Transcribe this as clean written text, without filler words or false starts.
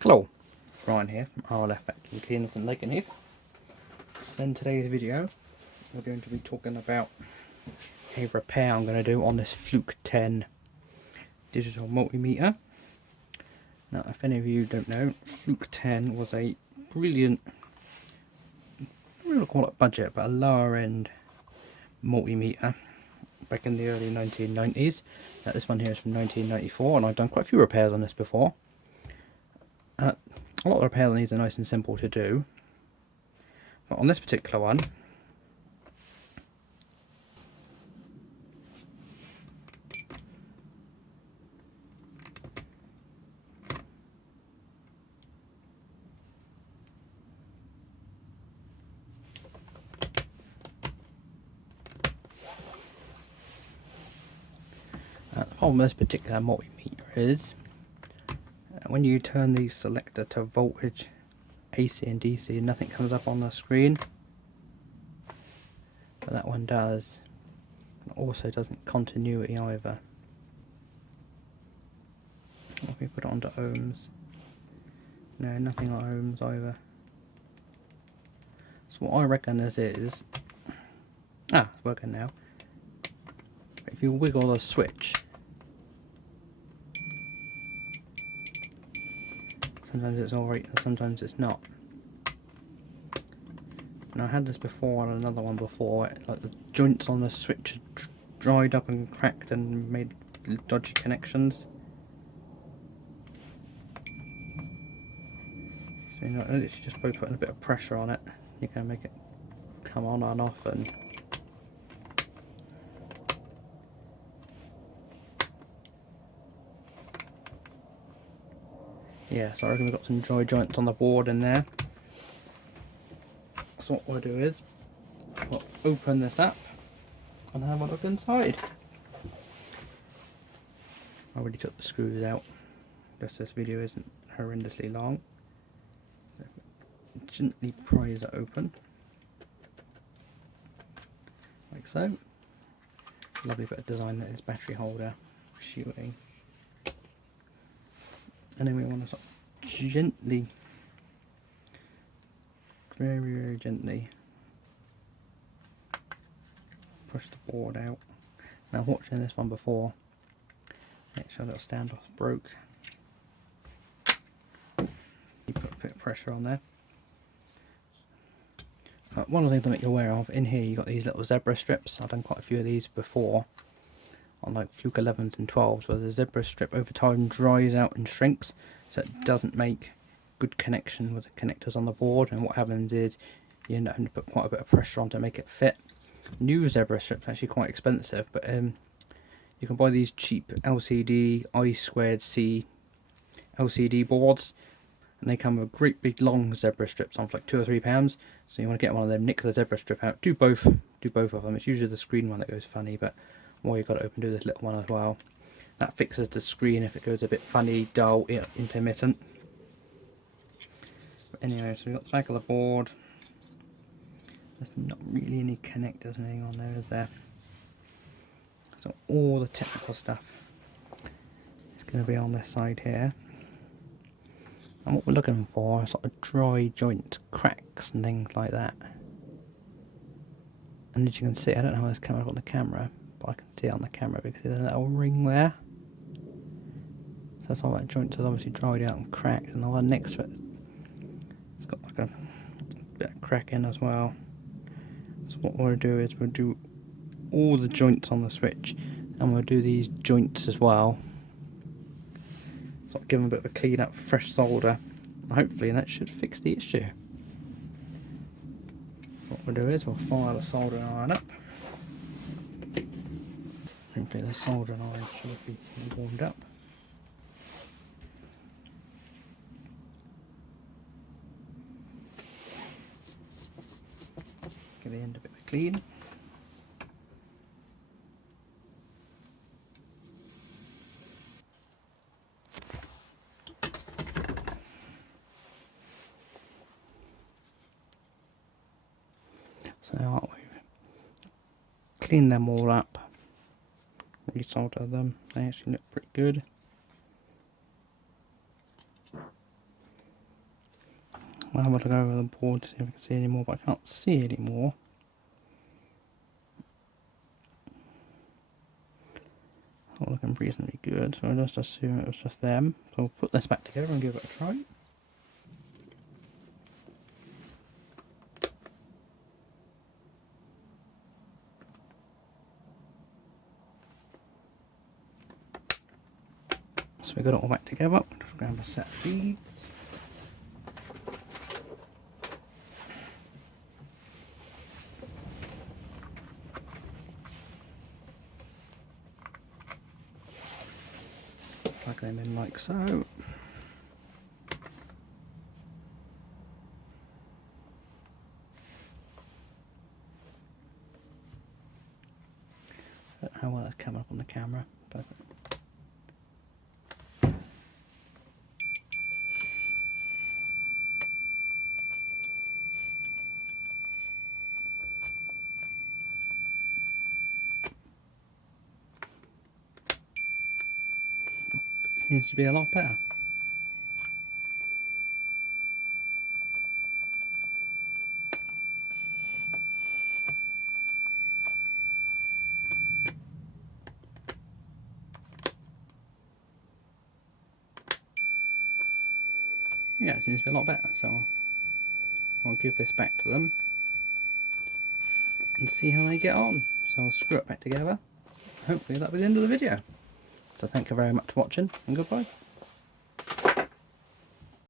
Hello, Ryan here from RLF Vacuum Cleaners in Lakenheath. In today's video we're going to be talking about a repair I'm going to do on this Fluke 10 digital multimeter. Now if any of you don't know, Fluke 10 was a brilliant, I'm going to call it budget, but a lower end multimeter back in the early 1990s. Now, this one here is from 1994 and I've done quite a few repairs on this before. A lot of repair needs are nice and simple to do, but on this particular one, the problem with this particular multimeter is when you turn the selector to voltage AC and DC, nothing comes up on the screen, but that one does. It also doesn't continuity either. If we put it onto ohms, no, nothing like ohms either. So what I reckon this is, it's working now. If you wiggle the switch, sometimes it's alright and sometimes it's not. And I had this before on another one before, like the joints on the switch had dried up and cracked and made dodgy connections. So you know, literally just by putting a bit of pressure on it, you can make it come on and off. And yeah, so I reckon we've got some dry joints on the board in there. So what we'll do is we'll open this up and have a look inside. I already took the screws out, just this video isn't horrendously long. So gently prise it open, like so. Lovely bit of design, that is battery holder, shielding. And then we want to sort of gently, very gently push the board out. Now watching this one before, make sure that standoff broke. You put a bit of pressure on there. One of the things to make you aware of, in here you've got these little zebra strips. I've done quite a few of these before on like Fluke 11s and 12s, where the zebra strip over time dries out and shrinks, so it doesn't make good connection with the connectors on the board, and what happens is you end up having to put quite a bit of pressure on to make it fit. New zebra strips are actually quite expensive, but you can buy these cheap LCD I2C LCD boards, and they come with great big long zebra strips on for like £2 or £3. So you want to get one of them, nick the zebra strip out, do both of them. It's usually the screen one that goes funny, but while you've got it open, do this little one as well. That fixes the screen if it goes a bit funny, dull, intermittent. But anyway, so we've got the back of the board. There's not really any connectors or anything on there, is there? So all the technical stuff is going to be on this side here. And what we're looking for are sort of dry joint cracks and things like that. And as you can see, I don't know how this camera got on the camera, but I can see it on the camera because there's a little ring there. So that's all that joint has obviously dried out and cracked, and the one next to it, it's got like a bit of crack in as well. So what we'll do is we'll do all the joints on the switch, and we'll do these joints as well. So I'll give them a bit of a clean up, fresh solder, and hopefully that should fix the issue. What we'll do is we'll fire the soldering iron up. Hopefully the soldering iron should be warmed up. Give the end a bit of a clean. So we've cleaned them all up, resolder them, they actually look pretty good. I'll have a look over the board to see if I can see any more, but I can't see any more. All looking reasonably good, so I'll just assume it was just them. So I'll put this back together and give it a try. So we got it all back together. Just grab a set of beads. Plug them in like so. I don't know how well that's coming up on the camera, but seems to be a lot better. Yeah, it seems to be a lot better, so I'll give this back to them and see how they get on. So I'll screw it back together. Hopefully that'll be the end of the video. So thank you very much for watching, and goodbye.